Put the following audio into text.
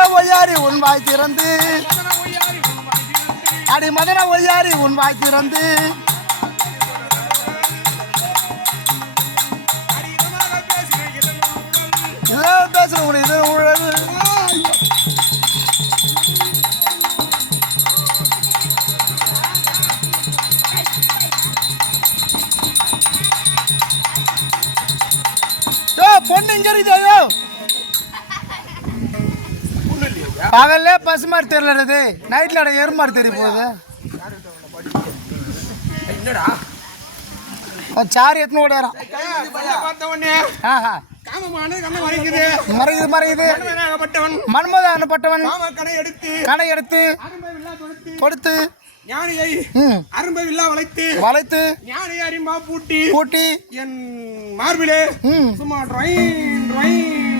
ஒய்யாரி உன் வாய் திறந்து. அடி மதுர ஒய்யாரி உன் வாய் திறந்து. இதெல்லாம் இது உழவு பொண்ணு பகல்ல பசு மாதிரி தெரியலது நைட்ல எரு மாதிரி தெரிய போகுது. என்னடா? சாரி எத்தனை ஓடியாரான் ஆஹா. காமமான கண்ணை மறைக்குது. மறையுது மறையுது. கணை எடுத்து. கடை எடுத்து. கொடுத்து. அரும்பை வில்லா வளைத்து. வளைத்து. ஞானியை அரிம்பா பூட்டி. பூட்டி. என் மார்பிலே சும்மா ட்ரைன் ட்ரைன்.